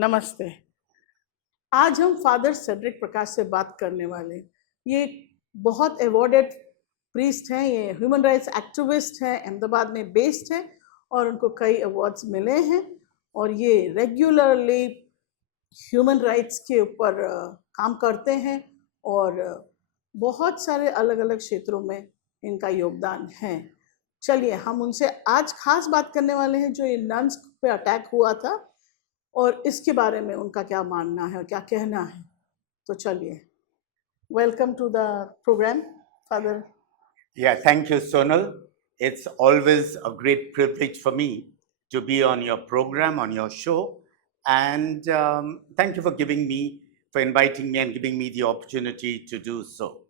नमस्ते। आज हम फादर सेड्रिक प्रकाश से बात करने वाले हैं। ये बहुत अवॉर्डेड प्रीस्ट हैं, ये ह्यूमन राइट्स एक्टिविस्ट हैं, अहमदाबाद में बेस्ड हैं और उनको कई अवार्ड्स मिले हैं और ये रेगुलरली ह्यूमन राइट्स के ऊपर काम करते हैं और बहुत सारे अलग अलग क्षेत्रों में इनका योगदान है। चलिए हम उनसे आज खास बात करने वाले हैं जो ये नन्स पे अटैक हुआ था और इसके बारे में उनका क्या मानना है और क्या कहना है। तो चलिए, welcome to the program father. Yeah, thank you, Sonal. It's always a great privilege for me to be on your program, on your show. And thank you for inviting me and giving me the opportunity to do so.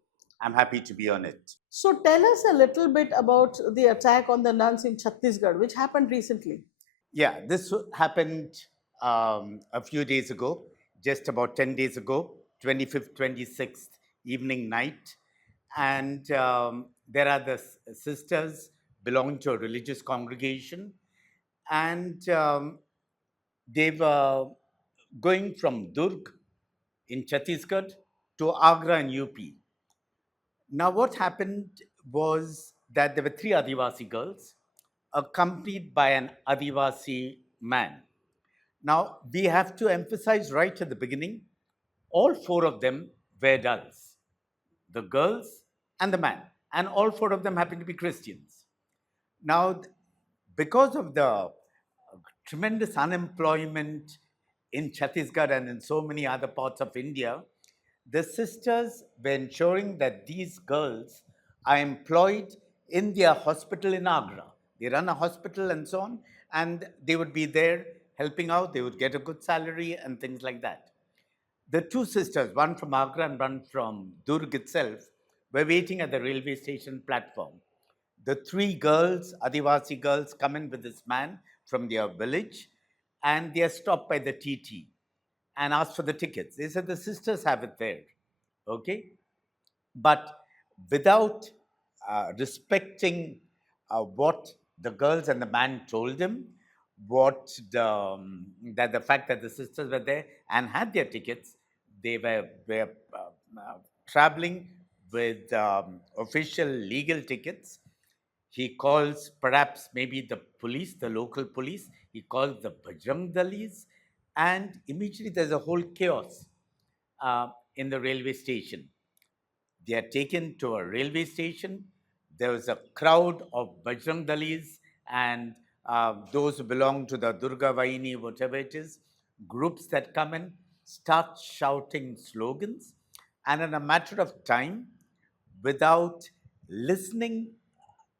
I'm happy to be on it. So tell us a little bit about the attack on the nuns in Chhattisgarh, which happened recently. Yeah, this happened a few days ago, just about 10 days ago, 25th, 26th evening night. And there are the sisters belonging to a religious congregation. And they were going from Durg in Chhattisgarh to Agra in UP. Now, what happened was that there were three Adivasi girls accompanied by an Adivasi man. Now, we have to emphasize right at the beginning, all four of them were adults, the girls and the man, and all four of them happen to be Christians. Now, because of the tremendous unemployment in Chhattisgarh and in so many other parts of India, the sisters were ensuring that these girls are employed in their hospital in Agra. They run a hospital and so on, and they would be there helping out. They would get a good salary and things like that. The two sisters, one from Agra and one from Durg itself, were waiting at the railway station platform. The three girls, Adivasi girls, come in with this man from their village, and they are stopped by the TT and asked for the tickets. They said the sisters have it there, okay? But without respecting what the girls and the man told them, that the fact that the sisters were there and had their tickets, they were traveling with official legal tickets. He calls perhaps maybe the police, the local police. He calls the Bajrang Dalis, and immediately there's a whole chaos in the railway station. They are taken to a railway station. There was a crowd of Bajrang Dalis and those who belong to the Durga Vaini, whatever it is, groups that come in, start shouting slogans. And in a matter of time, without listening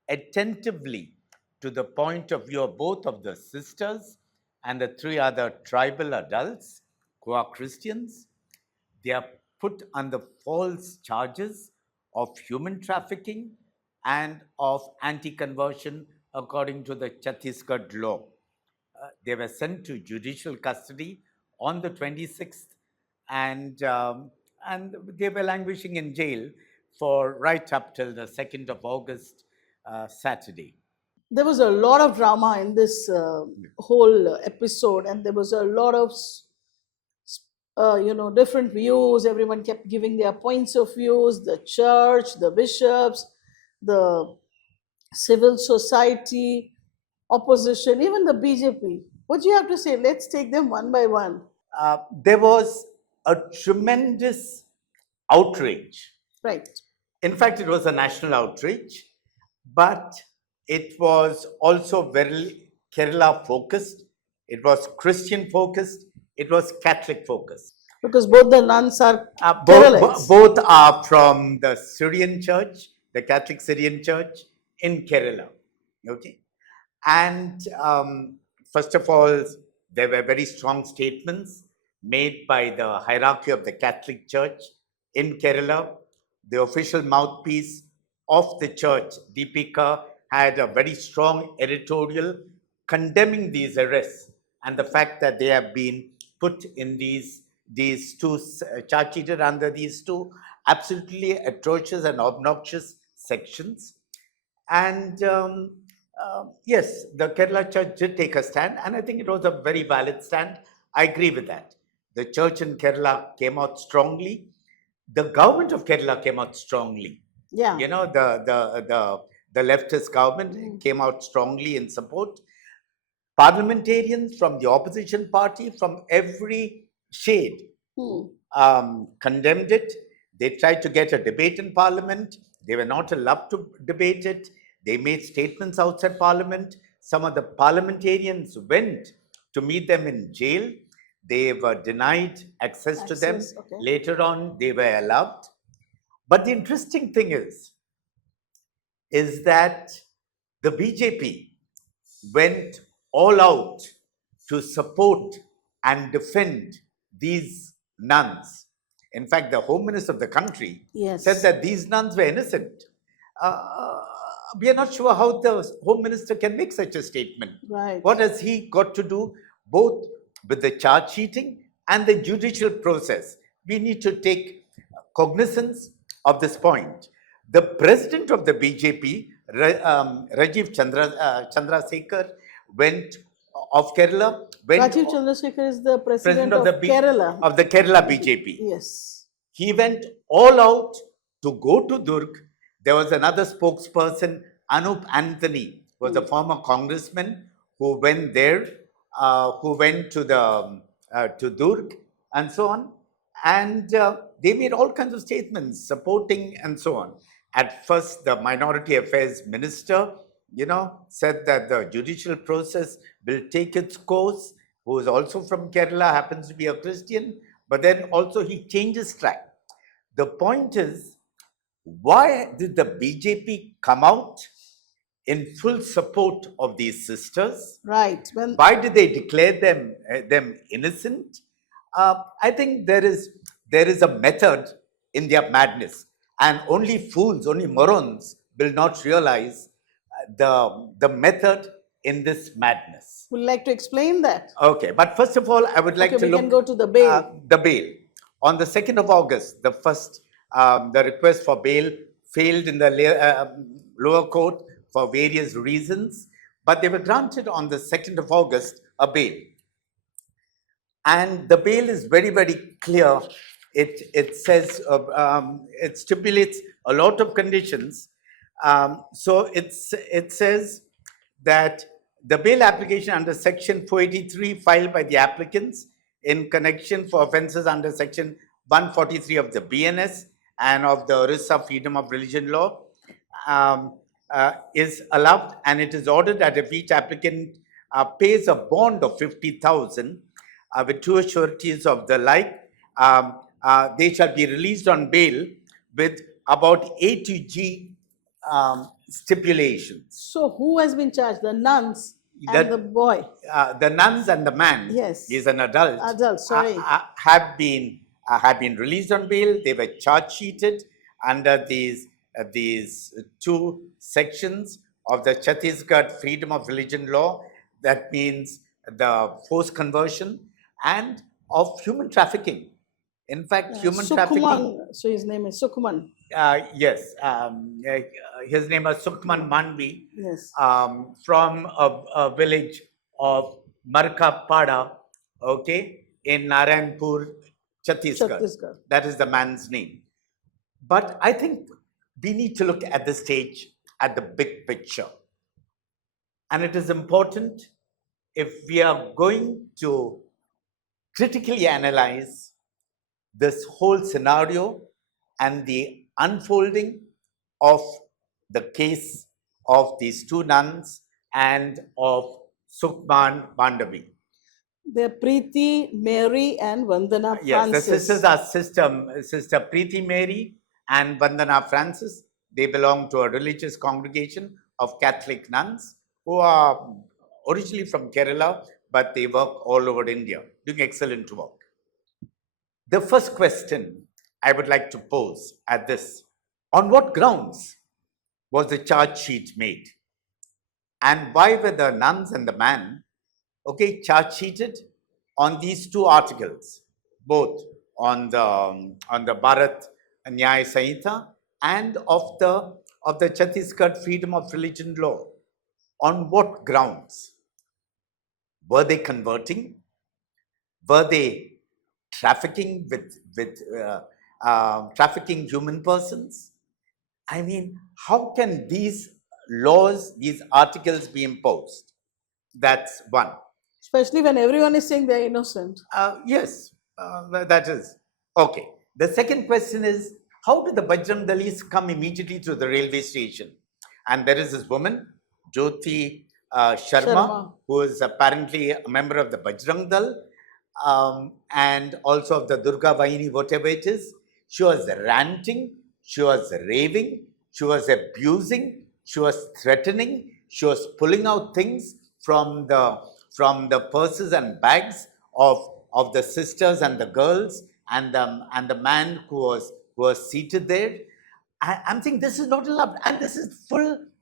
attentively to the point of view of both of the sisters and the three other tribal adults who are Christians, they are put under false charges of human trafficking and of anti-conversion according to the Chhattisgarh law. They were sent to judicial custody on the 26th, and they were languishing in jail for right up till the 2nd of August, Saturday. There was a lot of drama in this whole episode, and there was a lot of different views. Everyone kept giving their points of views, the church, the bishops, the civil society, opposition, even the BJP. What do you have to say? Let's take them one by one. There was a tremendous outrage. Right. In fact, it was a national outrage, but it was also very Kerala focused. It was Christian focused. It was Catholic focused. Because both the nuns are Keralites. Both are from the Syrian church, the Catholic Syrian church in Kerala. Okay. And first of all, there were very strong statements made by the hierarchy of the Catholic Church in Kerala. The official mouthpiece of the church, Deepika, had a very strong editorial condemning these arrests and the fact that they have been put in these two, charge sheeted under these two absolutely atrocious and obnoxious sections. And yes, the Kerala Church did take a stand, and I think it was a very valid stand. I agree with that. The church in Kerala came out strongly. The government of Kerala came out strongly. Yeah. You know, the leftist government came out strongly in support. Parliamentarians from the opposition party, from every shade, condemned it. They tried to get a debate in Parliament. They were not allowed to debate it. They made statements outside Parliament. Some of the parliamentarians went to meet them in jail. They were denied access to them. Okay. Later on, they were allowed. But the interesting thing is that the BJP went all out to support and defend these nuns. In fact, the Home Minister of the country said that these nuns were innocent. We are not sure how the Home Minister can make such a statement. Right. What has he got to do both with the charge sheeting and the judicial process? We need to take cognizance of this point. The president of the BJP, Rajiv Chandrasekhar, went of Kerala. Rajiv Chandrasekhar is the president of Kerala. Of the Kerala BJP. Yes. He went all out to go to Durg. There was another spokesperson, Anup Anthony, was a former congressman who went there, who went to Durg and so on. And they made all kinds of statements supporting and so on. At first, the Minority Affairs Minister, said that the judicial process will take its course, who is also from Kerala, happens to be a Christian, but then also he changes track. The point is, why did the BJP come out in full support of these sisters? Right. Why did they declare them innocent? I think there is a method in their madness, and only fools, only morons will not realize the method in this madness. Would you like to explain that? Okay, but first of all, I would like to look. We can go to the bail. The bail. On the 2nd of August, the first, the request for bail failed in the lower court for various reasons, but they were granted on the 2nd of August a bail. And the bail is very, very clear. It says, it stipulates a lot of conditions. So it says that the bail application under Section 483 filed by the applicants in connection for offences under Section 143 of the BNS and of the Orissa Freedom of Religion Law is allowed, and it is ordered that if each applicant pays a bond of 50,000 with two sureties of the like, they shall be released on bail with about A to G stipulations. So who has been charged? The nuns and the boy? The nuns and the man, yes, is an adult, have been released on bail. They were charge sheeted under these two sections of the Chhattisgarh Freedom of Religion Law. That means the forced conversion and of human trafficking. In fact, human trafficking. So his name is Sukhman. Yes, his name is Sukhman Manvi. Yes. From a village of Markapada, okay, in Narayanpur, Chhattisgarh. That is the man's name. But I think we need to look at this stage at the big picture. And it is important, if we are going to critically analyze this whole scenario and the unfolding of the case of these two nuns and of Sukhman Mandavi. They're Preeti, Mary, and Vandana Francis. Yes, the sisters are Sister Preeti Mary and Vandana Francis. They belong to a religious congregation of Catholic nuns who are originally from Kerala, but they work all over India, doing excellent work. The first question I would like to pose at this: on what grounds was the charge sheet made? And why were the nuns and the man, charge sheeted on these two articles, both on the Bharat Nyaya Sanhita and of the Chhattisgarh Freedom of Religion Law? On what grounds? Were they converting? Were they trafficking trafficking human persons? I mean, how can these laws, these articles be imposed? That's one. Especially when everyone is saying they're innocent. Yes, that is. Okay. The second question is, how did the Bajrang Dalis come immediately to the railway station? And there is this woman, Jyoti Sharma, Sharma. who is apparently a member of the Bajrang Dal, and also of the Durga Vahini, whatever it is. She was ranting, she was raving, she was abusing, she was threatening, she was pulling out things from the purses and bags of the sisters and the girls and the man who was seated there. I'm saying this is not allowed, and this is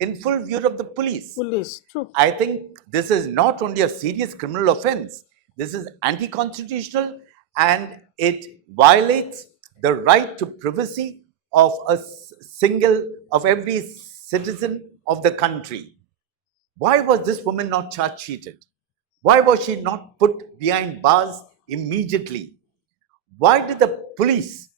in full view of the police. Police, true. I think this is not only a serious criminal offense, this is anti-constitutional, and it violates the right to privacy of of every citizen of the country. Why was this woman not charge sheeted? Why was she not put behind bars immediately? Why did the police?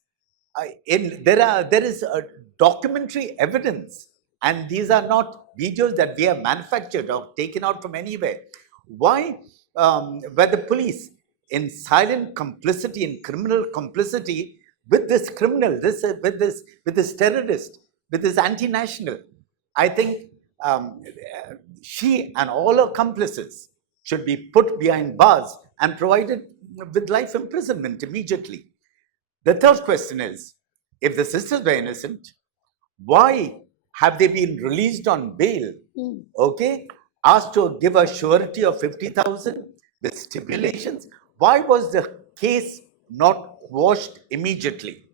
There is a documentary evidence, and these are not videos that we have manufactured or taken out from anywhere. Why were the police in silent complicity, in criminal complicity with this criminal, with this terrorist, with this anti-national? I think she and all her accomplices should be put behind bars and provided with life imprisonment immediately. The third question is, if the sisters were innocent, why have they been released on bail? Okay, asked to give a surety of 50,000 with stipulations. Why was the case not quashed immediately?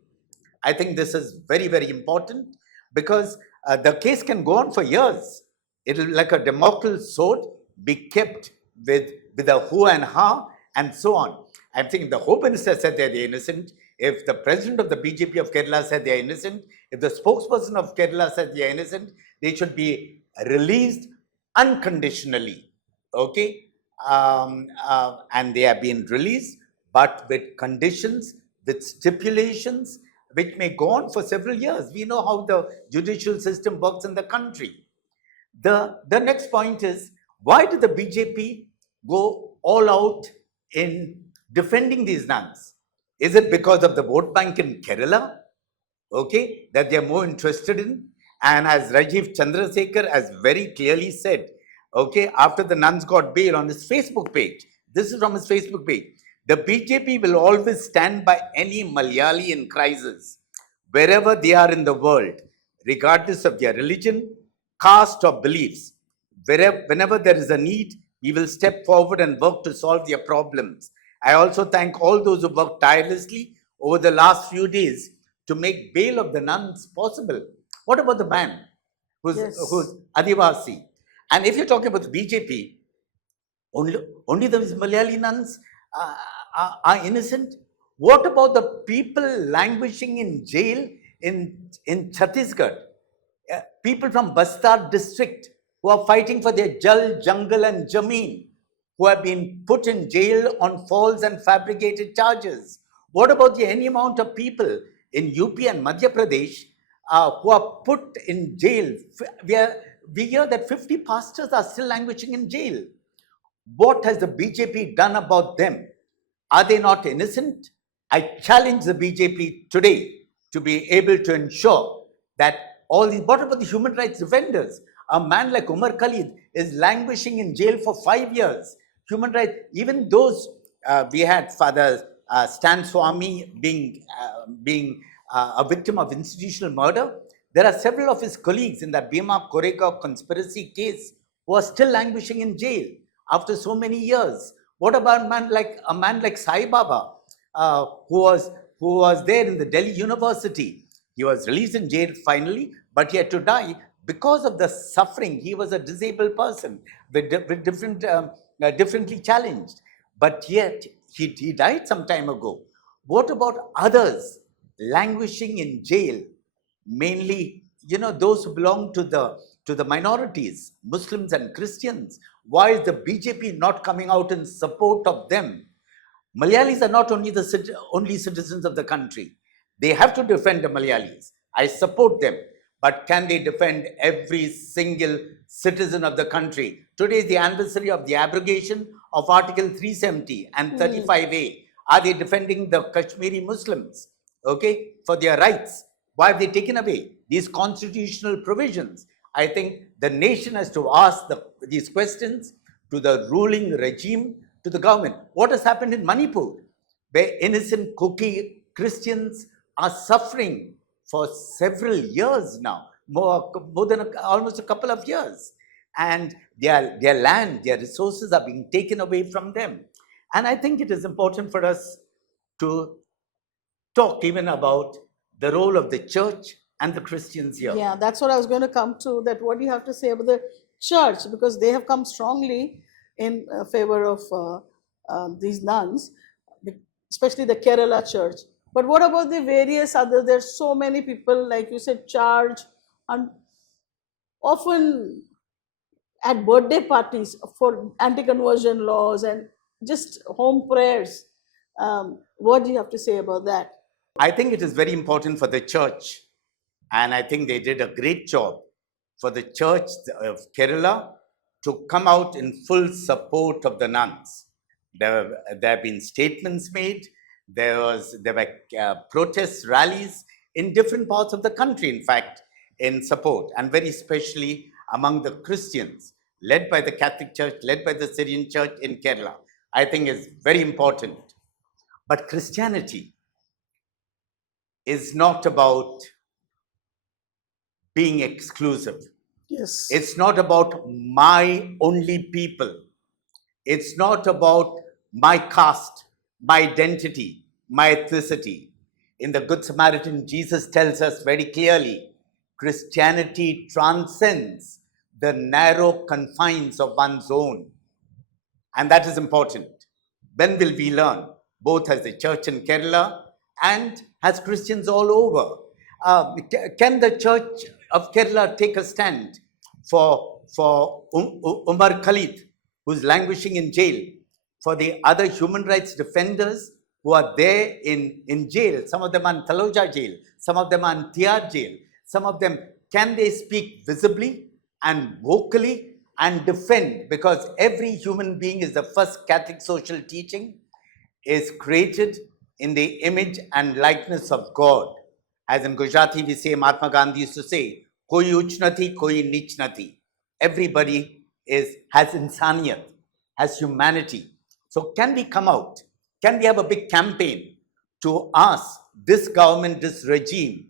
I think this is very, very important, because the case can go on for years. It will, like a Damocles sword, be kept with a who and ha and so on. I'm thinking the Home Minister said they're innocent. If the President of the BJP of Kerala said they're innocent, if the spokesperson of Kerala said they're innocent, they should be released unconditionally. Okay? And they have been released, but with conditions, with stipulations, which may go on for several years. We know how the judicial system works in the country. The next point is, why did the BJP go all out in defending these nuns? Is it because of the vote bank in Kerala? Okay, that they are more interested in? And as Rajiv Chandrasekhar has very clearly said, okay, after the nuns got bail on his Facebook page, this is from his Facebook page, the BJP will always stand by any Malayali in crisis, wherever they are in the world, regardless of their religion, caste, or beliefs. Whenever there is a need, we will step forward and work to solve their problems. I also thank all those who worked tirelessly over the last few days to make bail of the nuns possible. What about the man who's Adivasi? And if you're talking about the BJP, only the Malayali nuns are innocent. What about the people languishing in jail in Chhattisgarh? People from Bastar district who are fighting for their Jal, Jungle and Jameen, who have been put in jail on false and fabricated charges. What about any amount of people in UP and Madhya Pradesh who are put in jail? We hear that 50 pastors are still languishing in jail. What has the BJP done about them? Are they not innocent? I challenge the BJP today to be able to ensure that all these, what about the human rights defenders? A man like Umar Khalid is languishing in jail for 5 years. Human rights, even those, we had Father Stan Swami being a victim of institutional murder. There are several of his colleagues in that Bhima Koregaon conspiracy case who are still languishing in jail after so many years. What about a man like Sai Baba, who was there in the Delhi University? He was released in jail finally, but he had to die because of the suffering. He was a disabled person with differently challenged, but yet he died some time ago. What about others languishing in jail? Mainly, those who belong to the minorities, Muslims and Christians. Why is the BJP not coming out in support of them? Malayalis are not only the only citizens of the country. They have to defend the Malayalis. I support them. But can they defend every single citizen of the country? Today is the anniversary of the abrogation of Article 370 and 35A. Are they defending the Kashmiri Muslims, okay, for their rights? Why have they taken away these constitutional provisions? I think the nation has to ask these questions to the ruling regime, to the government. What has happened in Manipur, where innocent Kuki Christians are suffering for several years now, more than almost a couple of years, and their land, their resources are being taken away from them. And I think it is important for us to talk even about the role of the church and the Christians here. Yeah, that's what I was going to come to, that what do you have to say about the church, because they have come strongly in favor of these nuns, especially the Kerala church. But what about the various other, there's so many people, like you said, charge, and often at birthday parties for anti-conversion laws and just home prayers. What do you have to say about that? I think it is very important for the church, and I think they did a great job for the church of Kerala to come out in full support of the nuns. There have been statements made. There were protest rallies in different parts of the country, in fact, in support, and very especially among the Christians, led by the Catholic Church, led by the Syrian Church in Kerala. I think is very important. But Christianity is not about being exclusive. Yes. It's not about my only people. It's not about my caste, my identity, my ethnicity. In the Good Samaritan, Jesus tells us very clearly, Christianity transcends the narrow confines of one's own. And that is important. When will we learn, both as the church in Kerala and as Christians all over? Can the church of Kerala take a stand for Umar Khalid, who's languishing in jail, for the other human rights defenders who are there in jail? Some of them are in Taloja jail, some of them are in Tihar jail, some of them, can they speak visibly and vocally and defend? Because every human being, is the first Catholic social teaching, is created in the image and likeness of God. As in Gujarati we say, Mahatma Gandhi used to say, koi uch nathi, koi nich nathi. Everybody has insaniyat, has humanity. So can we come out? Can we have a big campaign to ask this government, this regime,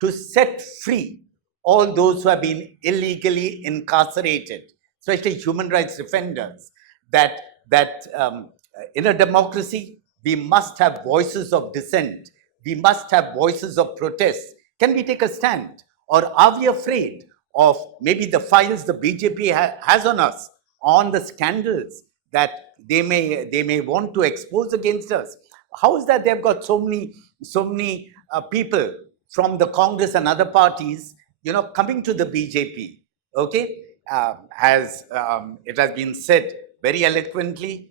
to set free all those who have been illegally incarcerated, especially human rights defenders, that in a democracy, we must have voices of dissent. We must have voices of protest. Can we take a stand? Or are we afraid of maybe the files the BJP has on us, on the scandals that they may want to expose against us? How is that they've got so many people from the Congress and other parties, coming to the BJP? Okay, as it has been said very eloquently,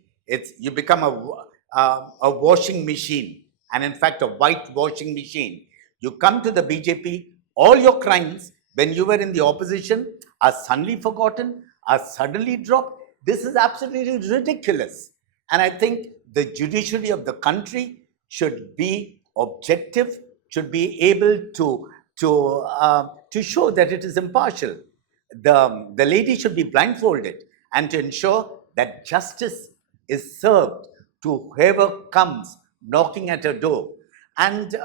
you become a washing machine, and in fact a white washing machine. You come to the BJP, all your crimes when you were in the opposition are suddenly forgotten, are suddenly dropped. This is absolutely ridiculous. And I think the judiciary of the country should be objective, should be able to show that it is impartial. The lady should be blindfolded, and to ensure that justice is served to whoever comes knocking at her door. And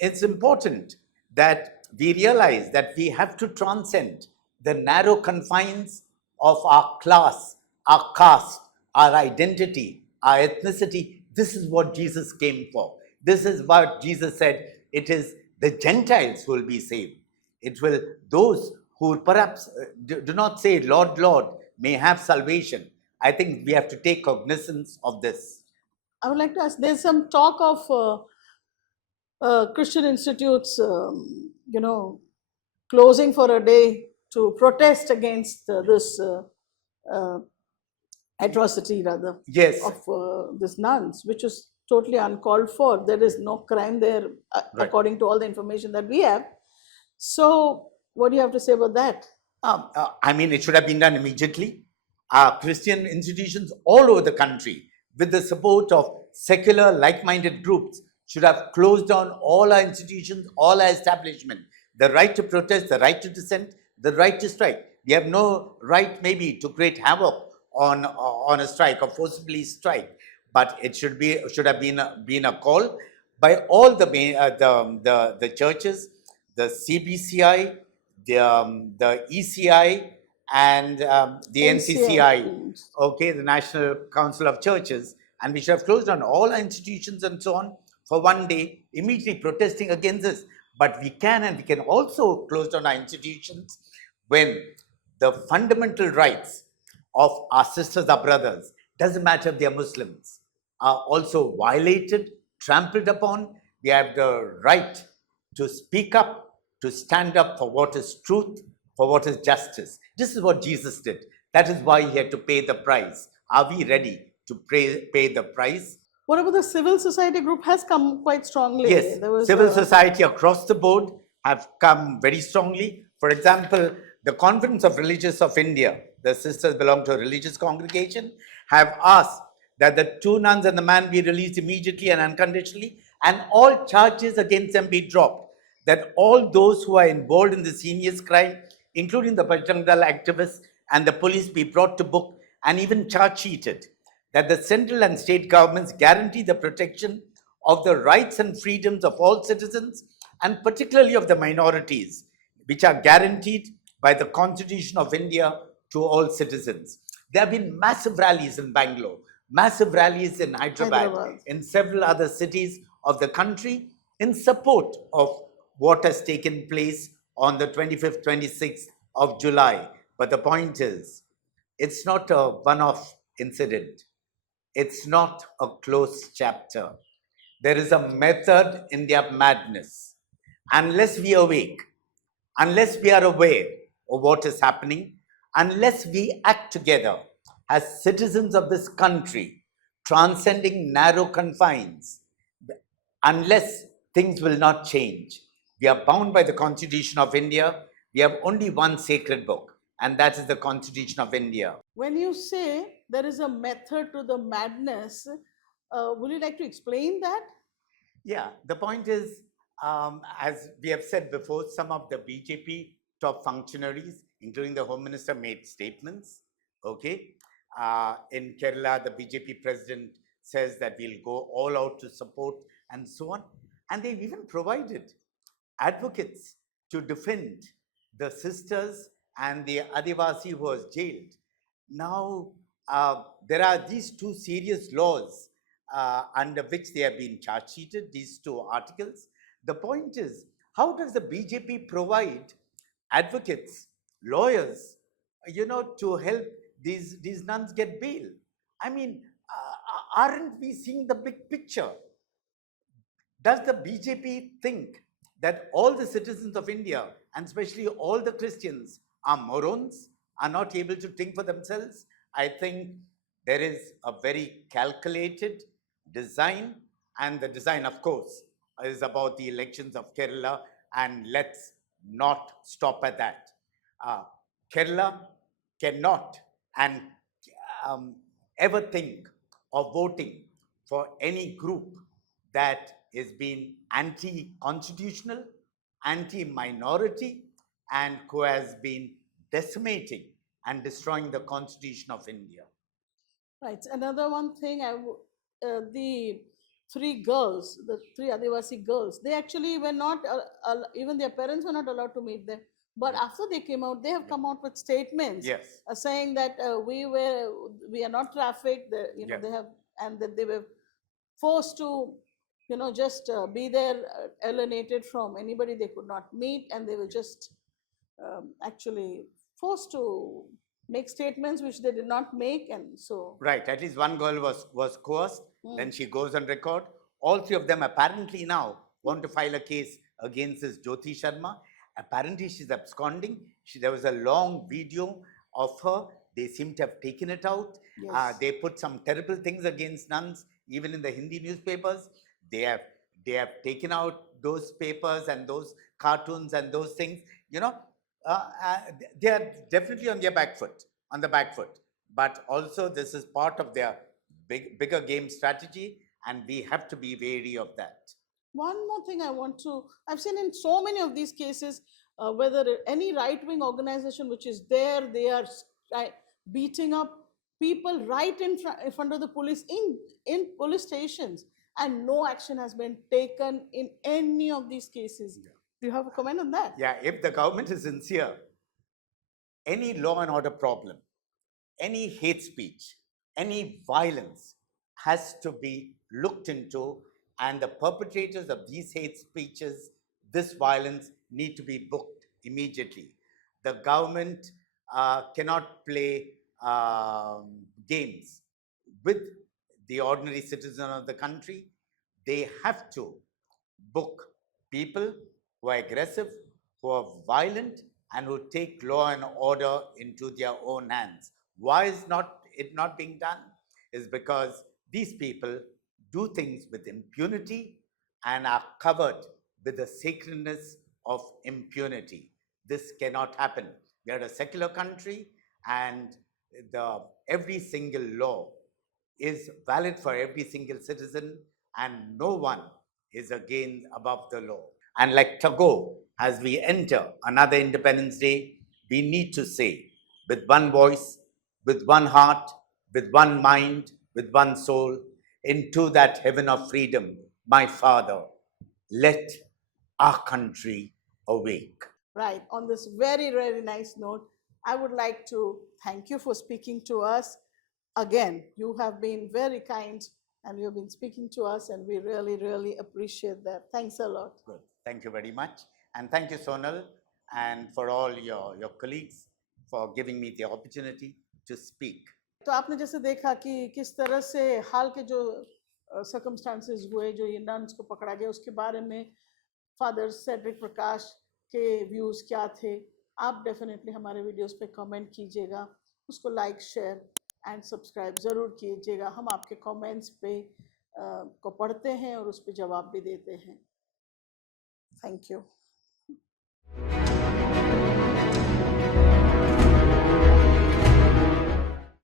it's important that we realize that we have to transcend the narrow confines of our class, our caste, our identity, our ethnicity. This is what Jesus came for. This is what Jesus said. It is the Gentiles who will be saved. It will, those who perhaps do not say, Lord, Lord, may have salvation. I think we have to take cognizance of this. I would like to ask, there's some talk of Christian institutes, closing for a day to protest against this atrocity, rather, yes, of these nuns, which is totally uncalled for. There is no crime there, Right. according to all the information that we have. So, what do you have to say about that? I mean, it should have been done immediately. Christian institutions all over the country, with the support of secular, like-minded groups, should have closed down all our institutions, all our establishment. The right to protest, the right to dissent, the right to strike. We have no right, maybe, to create havoc on a strike or forcibly strike, but it should have been a call by all the churches, the CBCI, the ECI, and the NCCI, okay, the National Council of Churches, and we should have closed down all our institutions and so on for one day, immediately protesting against this. But we can also close down our institutions when the fundamental rights of our sisters, our brothers, doesn't matter if they are Muslims, are also violated, trampled upon. We have the right to speak up, to stand up for what is truth, for what is justice. This is what Jesus did. That is why he had to pay the price. Are we ready to pay the price? What about the civil society group has come quite strongly? Yes, civil society across the board have come very strongly. For example, the Conference of Religious of India, the sisters belong to a religious congregation, have asked that the 2 nuns and the man be released immediately and unconditionally, and all charges against them be dropped. That all those who are involved in this heinous crime, including the Bajrang Dal activists and the police, be brought to book and even charge sheeted. That the central and state governments guarantee the protection of the rights and freedoms of all citizens, and particularly of the minorities, which are guaranteed by the Constitution of India to all citizens. There have been massive rallies in Bangalore, massive rallies in Hyderabad, in several other cities of the country in support of what has taken place on the 25th, 26th of July. But the point is, it's not a one-off incident. It's not a closed chapter. There is a method in their madness. Unless we awake, unless we are aware of what is happening, unless we act together as citizens of this country, transcending narrow confines, unless things will not change. We are bound by the Constitution of India. We have only one sacred book, and that is the Constitution of India. When you say there is a method to the madness, would you like to explain that? Yeah, the point is, as we have said before, some of the BJP top functionaries, including the Home Minister, made statements. Okay, in Kerala, the BJP president says that we'll go all out to support and so on. And they've even provided advocates to defend the sisters and the Adivasi who was jailed. Now, there are these 2 serious laws under which they have been charge sheeted, these 2 articles. The point is, how does the BJP provide advocates, lawyers, to help these nuns get bail? I mean, aren't we seeing the big picture? Does the BJP think that all the citizens of India, and especially all the Christians, are morons, are not able to think for themselves? I think there is a very calculated design, and the design, of course, is about the elections of Kerala, and let's not stop at that. Kerala cannot and ever think of voting for any group that is being anti-constitutional, anti-minority, and who has been decimating and destroying the Constitution of India. Right. Another one thing, the 3 girls, the 3 Adivasi girls, they actually were not, even their parents were not allowed to meet them. But after they came out, they have come out with statements, Yes. Saying that we are not trafficked. Yes. They have, and that they were forced to, just be there, alienated from anybody they could not meet, and they were just actually forced to make statements which they did not make, and so. Right. At least one girl was coerced. Then she goes on record. All 3 of them apparently now want to file a case against this Jyoti Sharma. Apparently, she's absconding. There was a long video of her. They seem to have taken it out. Yes. They put some terrible things against nuns Even in the Hindi newspapers, they have they have taken out those papers and those cartoons and those things. You know, they are definitely on their back foot, on the back foot. But also, this is part of their bigger game strategy, and we have to be wary of that. One more thing I've seen in so many of these cases, whether any right wing organization which is there, they are beating up people right in front of the police in police stations, and no action has been taken in any of these cases. Do you have a comment on that? Yeah, if the government is sincere, any law and order problem, any hate speech, any violence has to be looked into, and the perpetrators of these hate speeches, this violence, need to be booked immediately. The government cannot play games with the ordinary citizen of the country. They have to book people who are aggressive, who are violent, and who take law and order into their own hands. Why is it not being done? Is because these people do things with impunity and are covered with the sacredness of impunity. This cannot happen. We are a secular country, and every single law is valid for every single citizen, and no one is again above the law. And like Tagore, as we enter another Independence Day, we need to say with one voice, with one heart, with one mind, with one soul, into that heaven of freedom, my Father, let our country awake. Right. On this very, very nice note, I would like to thank you for speaking to us. Again, you have been very kind and you've been speaking to us, and we really, really appreciate that. Thanks a lot. Good. Thank you very much. And thank you, Sonal, and for all your colleagues for giving me the opportunity to speak. तो आपने जैसे देखा कि किस तरह से हाल के जो सर्कमस्टांसेस हुए, जो ये नन्स को पकड़ा गया, उसके बारे में फादर सेड्रिक प्रकाश के व्यूज़ क्या थे. आप डेफिनेटली हमारे वीडियोस पे कमेंट कीजिएगा, उसको लाइक शेयर एंड सब्सक्राइब ज़रूर कीजिएगा. हम आपके कमेंट्स पे को पढ़ते हैं और उस पर जवाब भी देते हैं. Thank you.